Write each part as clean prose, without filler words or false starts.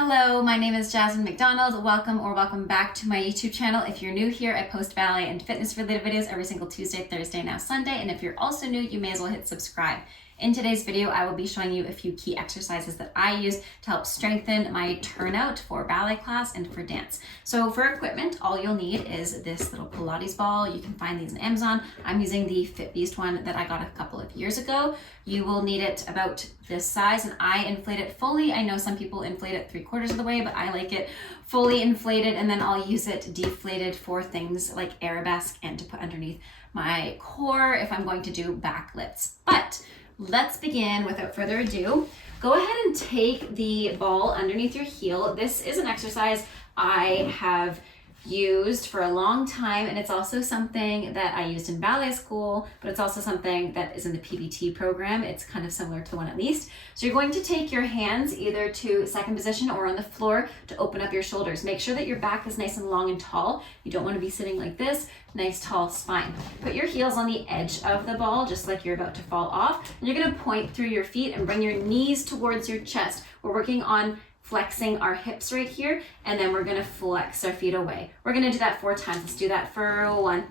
Hello, my name is Jasmine McDonald. Welcome back to my YouTube channel. If you're new here, I post ballet and fitness related videos every single Tuesday, Thursday, now Sunday. And if you're also new, you may as well hit subscribe. In today's video, I will be showing you a few key exercises that I use to help strengthen my turnout for ballet class and for dance. So for equipment, all you'll need is this little Pilates ball. You can find these on Amazon. I'm using the Fit Beast one that I got a couple of years ago. You will need it about this size, and I inflate it fully. I know some people inflate it 3/4 of the way, but I like it fully inflated, and then I'll use it deflated for things like arabesque and to put underneath my core if I'm going to do back lifts. But let's begin without further ado. Go ahead and take the ball underneath your heel. This is an exercise I have used for a long time, and it's also something that I used in ballet school, but it's also something that is in the PBT program. It's kind of similar to one at least. So you're going to take your hands either to second position or on the floor to open up your shoulders. Make sure that your back is nice and long and tall. You don't want to be sitting like this. Nice tall spine. Put your heels on the edge of the ball, just like you're about to fall off. And you're going to point through your feet and bring your knees towards your chest. We're working on flexing our hips right here, and then we're going to flex our feet away. We're going to do that 4 times. Let's do that for 1.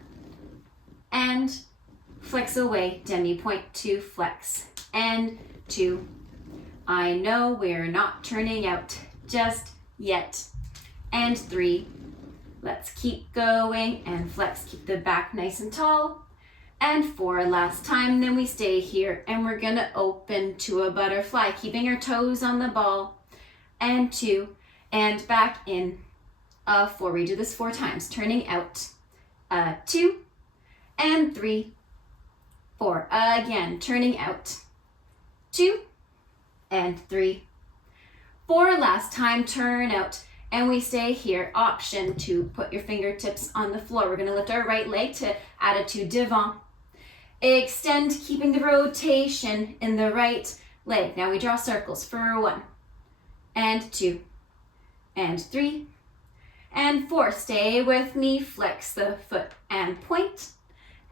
And flex away, demi-pointe, 2, flex, and 2. I know we're not turning out just yet. And 3. Let's keep going and flex, keep the back nice and tall. And 4, last time, then we stay here and we're gonna open to a butterfly, keeping your toes on the ball. And 2, and back in, 4, we do this 4 times, turning out, 2, and 3, 4, again, turning out, 2, and 3, 4, last time, turn out. And we stay here. Option to put your fingertips on the floor. We're going to lift our right leg to attitude devant. Extend, keeping the rotation in the right leg. Now we draw circles for 1, and 2, and 3, and 4. Stay with me. Flex the foot and point,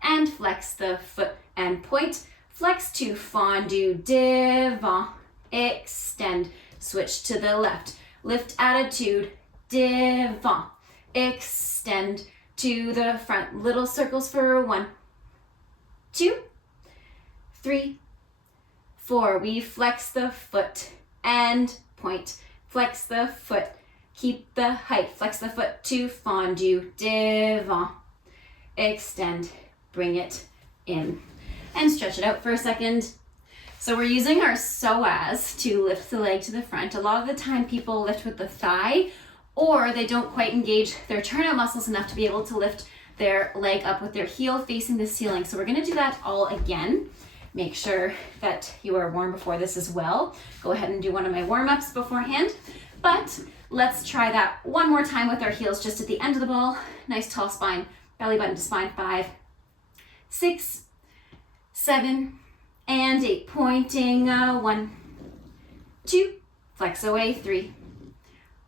and flex the foot and point. Flex to fondue devant. Extend. Switch to the left. Lift attitude, devant, extend to the front. Little circles for 1, 2, 3, 4. We flex the foot and point. Flex the foot, keep the height. Flex the foot to fondue, devant, extend, bring it in. And stretch it out for a second. So we're using our psoas to lift the leg to the front. A lot of the time people lift with the thigh, or they don't quite engage their turnout muscles enough to be able to lift their leg up with their heel facing the ceiling. So we're gonna do that all again. Make sure that you are warm before this as well. Go ahead and do one of my warm-ups beforehand. But let's try that one more time with our heels just at the end of the ball. Nice tall spine, belly button to spine. 5, 6, 7, and 8, pointing, 1, 2, flex away, 3,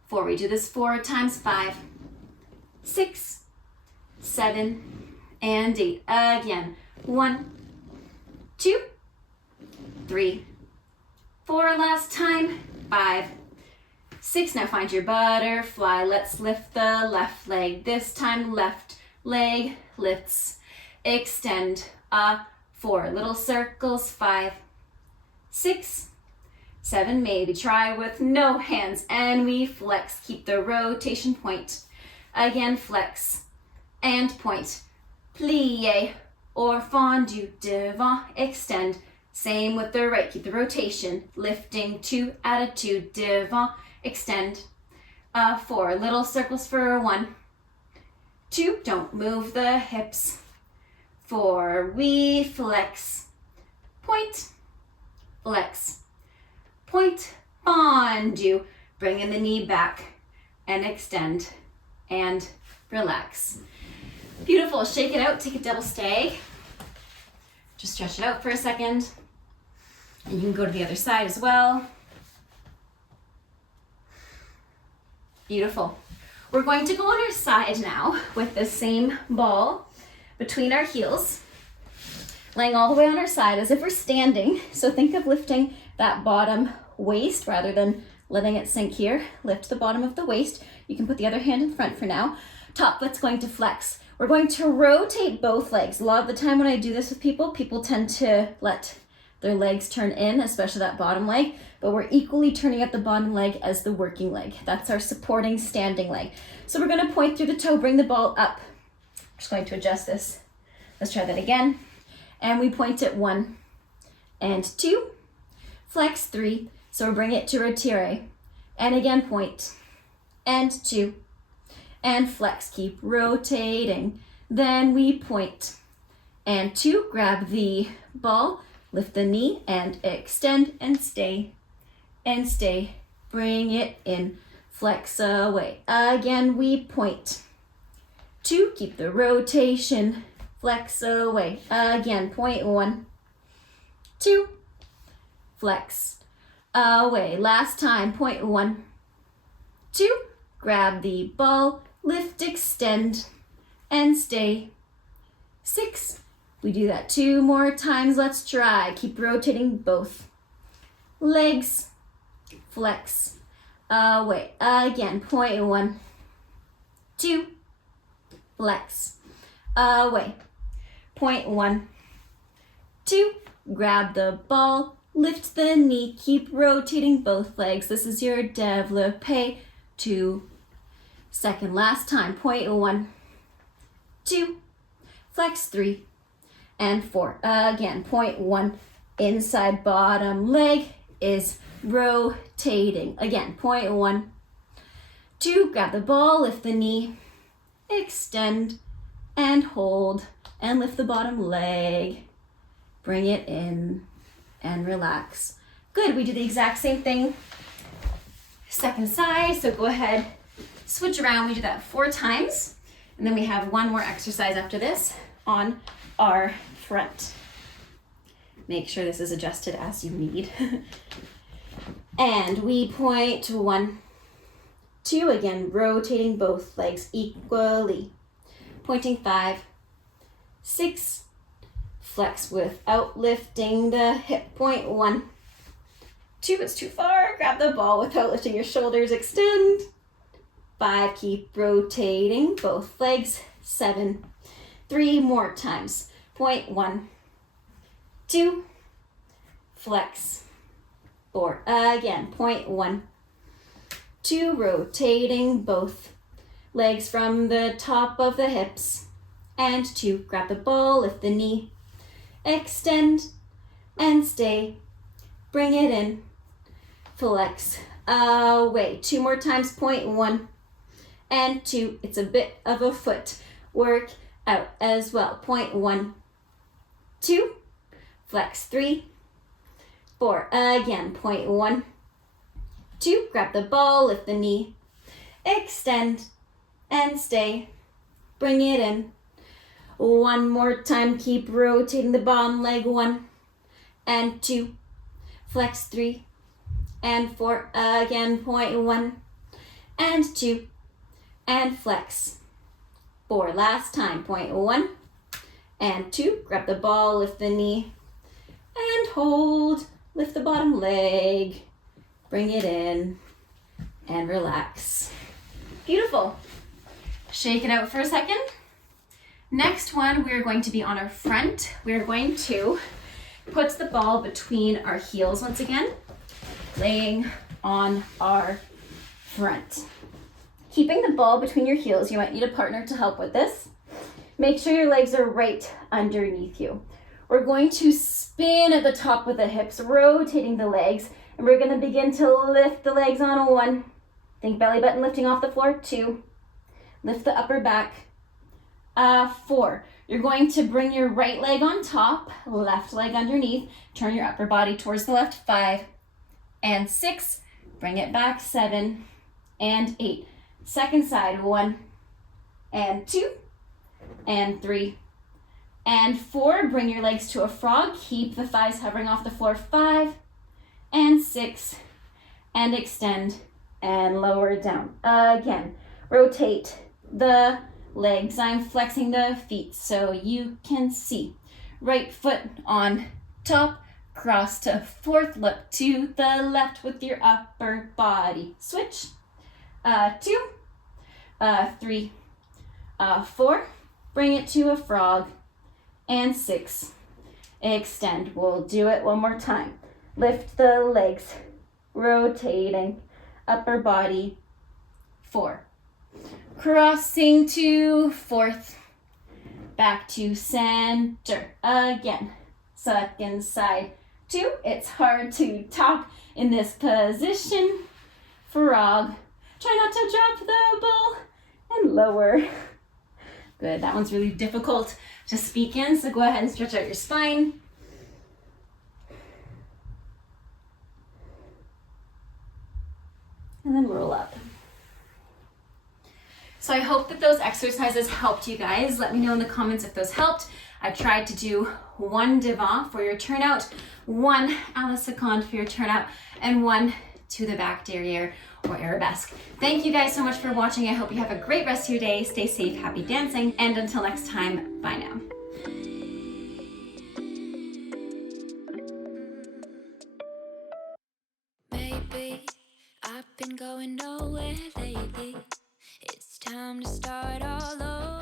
4, we do this 4 times, 5, 6, 7, and 8, again, 1, 2, 3, 4, last time, 5, 6, now find your butterfly. Let's lift the left leg, this time left leg lifts, extend, 4, little circles, 5, 6, 7, maybe try with no hands, and we flex, keep the rotation point. Again, flex and point, plie or fondue, devant, extend. Same with the right, keep the rotation, lifting to attitude, devant, extend. 4, little circles for 1, 2, don't move the hips. 4, we flex, point, flex, point, fondue, bring in the knee back and extend and relax. Beautiful, shake it out, take a double stag. Just stretch it out for a second. And you can go to the other side as well. Beautiful. We're going to go on our side now with the same ball between our heels, laying all the way on our side as if we're standing. So think of lifting that bottom waist rather than letting it sink here. Lift the bottom of the waist. You can put the other hand in front for now. Top foot's going to flex. We're going to rotate both legs. A lot of the time when I do this with people tend to let their legs turn in, especially that bottom leg, but we're equally turning at the bottom leg as the working leg. That's our supporting standing leg. So we're gonna point through the toe, bring the ball up. I'm just going to adjust this. Let's try that again. And we point it 1 and 2, flex 3. So bring it to rotire. And again, point and 2 and flex, keep rotating. Then we point and 2, grab the ball, lift the knee and extend and stay, bring it in, flex away. Again, we point 2, keep the rotation, flex away. Again, point 1, 2, flex away. Last time, point 1, 2, grab the ball, lift, extend, and stay. 6. We do that 2 more times. Let's try. Keep rotating both legs, flex away. Again, point 1, 2, flex away. Point 1, 2, grab the ball, lift the knee, keep rotating both legs. This is your développé. 2. Second, last time, point 1, 2, flex 3, and 4. Again, point 1, inside bottom leg is rotating. Again, point 1, 2, grab the ball, lift the knee, extend, and hold, and lift the bottom leg, bring it in, and relax. Good, we do the exact same thing, second side, so go ahead, switch around. We do that 4 times, and then we have 1 more exercise after this on our front. Make sure this is adjusted as you need. And we point 1, 2, again, rotating both legs equally. Pointing 5, 6, flex without lifting the hip. Point 1, 2, it's too far. Grab the ball without lifting your shoulders, extend. 5, keep rotating both legs. 7, 3 more times. Point 1, 2, flex. 4, again, point 1, 2, rotating both legs from the top of the hips. And 2, grab the ball, lift the knee, extend, and stay. Bring it in, flex away. 2 more times, point 1 and 2. It's a bit of a foot work out as well. Point 1, 2, flex 3, 4. Again, point 1, 2, grab the ball, lift the knee, extend, and stay. Bring it in. 1 more time, keep rotating the bottom leg. 1 and 2, flex 3 and 4. Again, point 1 and 2, and flex. 4, last time, point 1 and 2, grab the ball, lift the knee, and hold, lift the bottom leg, bring it in, and relax. Beautiful. Shake it out for a second. Next one, we're going to be on our front. We're going to put the ball between our heels once again, laying on our front. Keeping the ball between your heels, you might need a partner to help with this. Make sure your legs are right underneath you. We're going to spin at the top of the hips, rotating the legs, and we're going to begin to lift the legs on a 1. Think belly button lifting off the floor. 2. Lift the upper back. 4. You're going to bring your right leg on top, left leg underneath, turn your upper body towards the left. 5 and 6. Bring it back. 7 and 8. Second side. 1 and 2 and 3 and 4. Bring your legs to a frog. Keep the thighs hovering off the floor. 5 and 6 and extend and lower down. Again, rotate the legs. I'm flexing the feet so you can see. Right foot on top, cross to fourth, look to the left with your upper body. Switch. 2, 3, 4. Bring it to a frog. And 6. Extend. We'll do it one more time. Lift the legs, rotating, upper body. 4. Crossing to fourth. Back to center again. Second side. 2. It's hard to talk in this position. Frog. Try not to drop the ball. And lower. Good. That one's really difficult to speak in, so go ahead and stretch out your spine. And then roll up. So I hope that those exercises helped you guys. Let me know in the comments if those helped. I tried to do 1 devant for your turnout, 1 à la seconde for your turnout, and 1 to the back derriere or arabesque. Thank you guys so much for watching. I hope you have a great rest of your day. Stay safe, happy dancing, and until next time, bye now. Maybe I've been going nowhere lately. It's time to start all over.